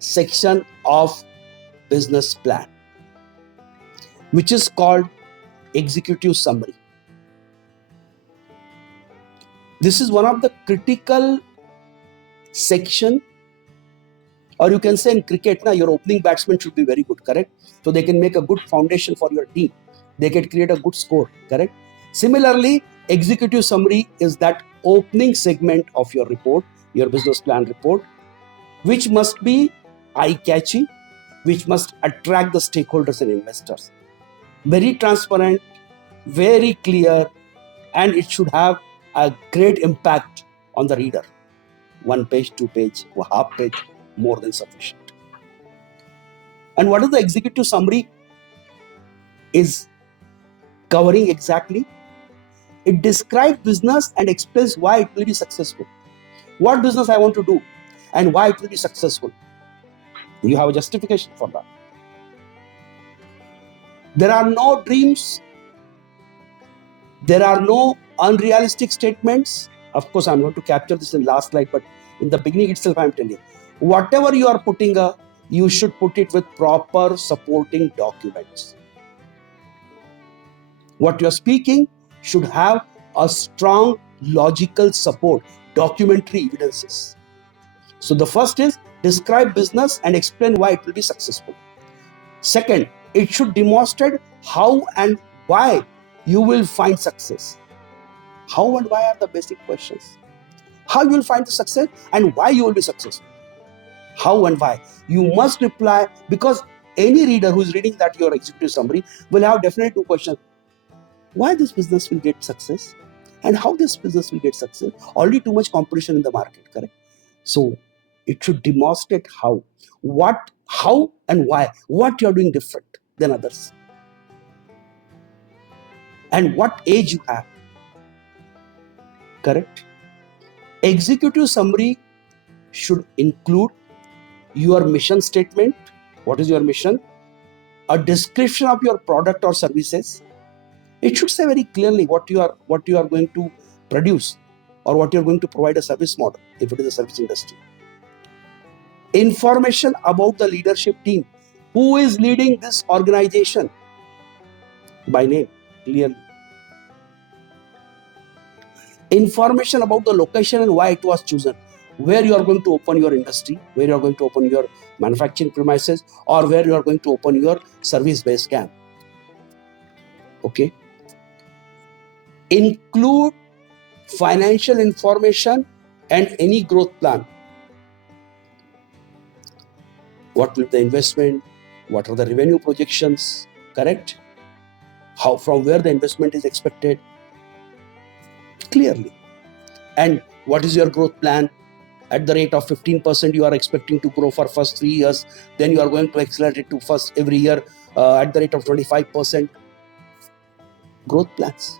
section of business plan, which is called executive summary. This is one of the critical section, or you can say in cricket, your opening batsman should be very good, correct? So they can make a good foundation for your team. They can create a good score, correct? Similarly, executive summary is that opening segment of your report, your business plan report, which must be eye-catchy, which must attract the stakeholders and investors. Very transparent, very clear, and it should have a great impact on the reader. 1 page, 2 page, or half page, more than sufficient. And what is the executive summary is covering exactly? It describes business and explains why it will be successful. What business I want to do and why it will be successful. You have a justification for that. There are no dreams. There are no unrealistic statements. Of course, I'm going to capture this in last slide, but in the beginning itself, I'm telling you, whatever you are putting, you should put it with proper supporting documents. What you're speaking should have a strong logical support, documentary evidences. So the first is describe business and explain why it will be successful. Second, it should demonstrate how and why you will find success. How and why are the basic questions. How you will find the success and why you will be successful. How and why. You must reply, because any reader who is reading that your executive summary will have definitely two questions. Why this business will get success and how this business will get success. Already too much competition in the market, correct? So it should demonstrate how and why, what you are doing different than others, and what age you have, correct? Executive summary should include your mission statement. What is your mission? A description of your product or services. It should say very clearly what you are going to produce or what you are going to provide a service model if it is a service industry. Information about the leadership team. Who is leading this organization? By name, clearly. Information about the location and why it was chosen. Where you are going to open your industry, where you are going to open your manufacturing premises, or where you are going to open your service-based camp. Okay. Include financial information and any growth plan. What will the investment? What are the revenue projections? Correct? How, from where the investment is expected? Clearly. And what is your growth plan? At the rate of 15%, you are expecting to grow for first 3 years. Then you are going to accelerate to first every year at the rate of 25%. Growth plans.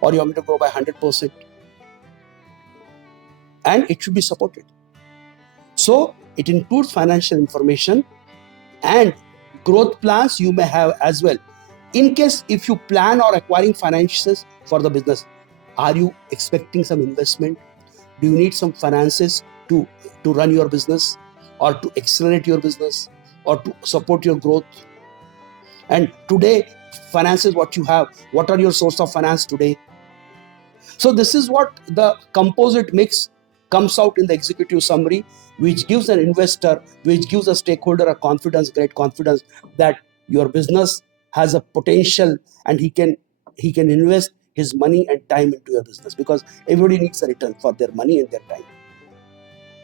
Or you want me to grow by 100%. And it should be supported. So it includes financial information and growth plans you may have as well. In case if you plan or acquiring finances for the business, are you expecting some investment? Do you need some finances to run your business or to accelerate your business or to support your growth? And today, finances, what you have, what are your source of finance today? So this is what the composite mix comes out in the executive summary, which gives an investor, which gives a stakeholder a confidence, great confidence that your business has a potential and he can invest his money and time into your business, because everybody needs a return for their money and their time.